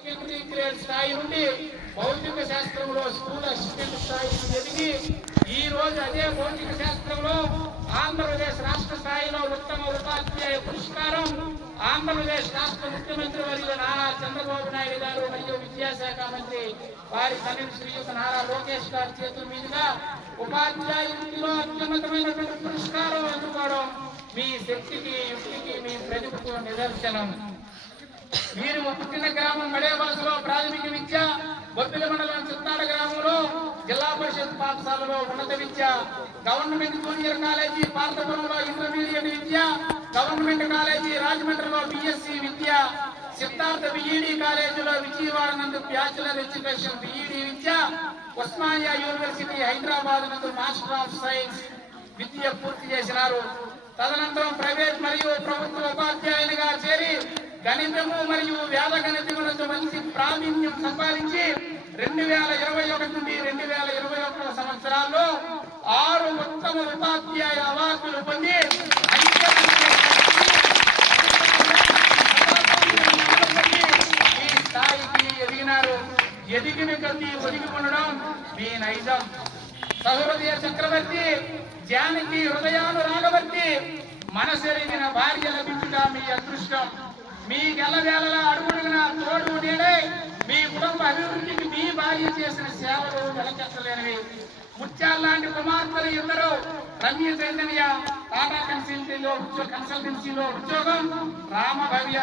Secondary grade స్థాయి నుండి భౌతిక శాస్త్రంలో స్కూల్ అసిస్టెంట్ స్థాయి ఎదిగి ఈ రోజు అదే భౌతిక శాస్త్రంలో ఆంధ్రప్రదేశ్ రాష్ట్ర స్థాయిలో ఉత్తమ ఉపాధ్యాయ పురస్కారం ఆంధ్రప్రదేశ్ రాష్ట్ర ముఖ్యమంత్రి వర్యులు నారా చంద్రబాబు నాయుడు గారు మరియు విద్యాశాఖ మంత్రి వారి తల్లి శ్రీయుత నారా లోకేష్ గారి చేతుల మీదుగా ఉపాధ్యాయ వృత్తిలో అత్యున్నతమైనటువంటి పురస్కారం అందుకోవడం మీ శక్తికి యుక్తికి మీ ప్రతిభకు నిదర్శనం. వీరు పుట్టిన గ్రామం మడేవలసలో ప్రాథమిక విద్య బొబ్బిల మండలం చిత్తాడ గ్రామంలో జిల్లా పరిషత్ పాఠశాలలో ఉన్నత విద్య గవర్నమెంట్ జూనియర్ కాలేజీ పార్తపురంలో ఇంటర్మీడియట్ విద్య గవర్నమెంట్ కాలేజీ రాజమండ్రిలో బిఎస్సి విద్య సిద్ధార్థ బిఈడి కాలేజీలో విజయవాడ నందు బ్యాచులర్ ఎడ్యుకేషన్ బిఈడి విద్య ఉస్మానియా యూనివర్సిటీ హైదరాబాద్ నందు మాస్టర్ ఆఫ్ సైన్స్ విద్య పూర్తి చేసినారు. తదనంతరం ప్రైవేట్ మరియు ప్రభుత్వ ఉపాధ్యాయులుగా చేరి గణితము మరియు వేద గణితములతో మంచి ప్రావీణ్యం సంపాదించి రెండు వేల ఇరవై ఒకటి నుండి రెండు వేల ఇరవై ఒకటో సంవత్సరాల్లో ఆరు ఉత్తమ ఉపాధ్యాయ అవార్డులు పొంది ఈ స్థాయికి ఎదిగినారు. ఎదిగిన కొద్దీ ఒదిగి ఉండడం మీ నైజం. సహృదయ చక్రవర్తి జానకి హృదయాలు రాగవర్తి మనసెరిగిన భార్య లభించుట మీ అదృష్టం. మీ గెలవేళలా అడుగుడుగున తోడు ఉండేడే మీ కుటుంబ అభివృద్ధికి మీ భార్య చేసిన సేవలు వెలకెత్తలేనివి. ముత్యాల లాంటి కుమార్తెలు ఇద్దరు రమ్య చైతన్య టాటా కన్సల్టెన్సీలో కన్సల్టెన్సీలో ఉద్యోగం రామభవ్య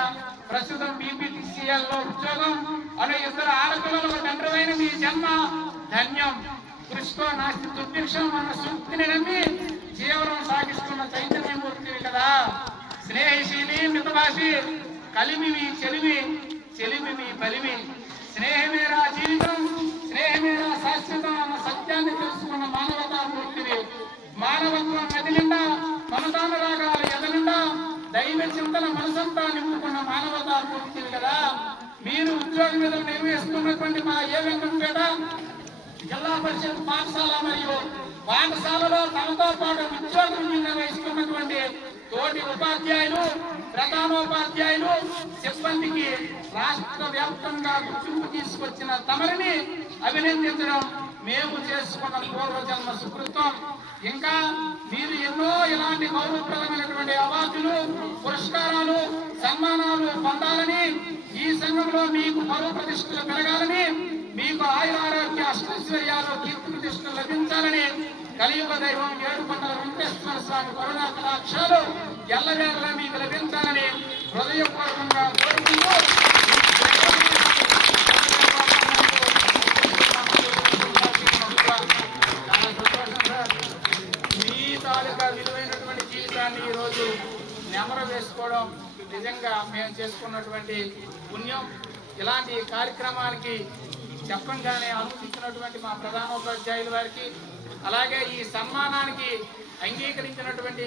ప్రస్తుతం బీపీటీసీఎల్లో ఉద్యోగం. అనే ఇద్దరు ఆడపిల్లలకు తండ్రివైన మీ జన్మ ధన్యం. కృష్ణ నాస్తి దుర్భిక్షం అన్న సూక్తిని నమ్మి జీవనం సాగిస్తున్న చైతన్యమూర్తివి కదా. స్నేహిశీలి మితభాషి కలిమివి చెలిమి చెలిమివి బలిమి. స్నేహమేరా జీవితం స్నేహమేరా శాశ్వతం అన్న సత్యాన్ని తెలుసుకున్న మానవతా మూర్తివి మానవత్వం నది నిండా మమతానురాగాలు ఎదనిండా దైవ చింతన మనసంతా నింపుకున్న మానవతా మూర్తివి కదా. మీరు ఉద్యోగ మీద నిర్వహిస్తున్నటువంటి మా ఏ వెంకటపేట జిల్లా పరిషత్ పాఠశాల మరియు పాఠశాలలో తమతో పాటు ఉద్యోగం నిర్వహిస్తున్నటువంటి తోటి ఉపాధ్యాయులు ప్రధానోపాధ్యాయులు సిబ్బందికి రాష్ట్ర వ్యాప్తంగా గుర్తింపు తీసుకొచ్చిన తమరిని అభినందించడం మేము చేసుకున్న పూర్వజన్మ సుకృతం. ఇంకా మీరు ఎన్నో ఇలాంటి గౌరవప్రదమైనటువంటి అవార్డులు పురస్కారాలు సన్మానాలు పొందాలని ఈ సంఘంలో మీకు పౌర ప్రతిష్టలు పెరగాలని మీకు ఆయుర ఆరోగ్య అష్టైశ్వర్యాలు కీర్తి ప్రతిష్టలు లభించాలని కలియుగ దైవం ఏడు పంటల కరోనా కటాక్షాలు ఎల్లవేళలా మీకు లభించాలని హృదయపూర్వకంగా కోరుకుంటూ మీ తాలూకా విలువైనటువంటి జీవితాన్ని ఈరోజు నెమర వేసుకోవడం నిజంగా మేము చేసుకున్నటువంటి పుణ్యం. ఇలాంటి కార్యక్రమానికి చెప్పంగానే అనుమతించినటువంటి మా ప్రధానోపాధ్యాయుల వారికి అలాగే ఈ సన్మానానికి అంగీకరించినటువంటి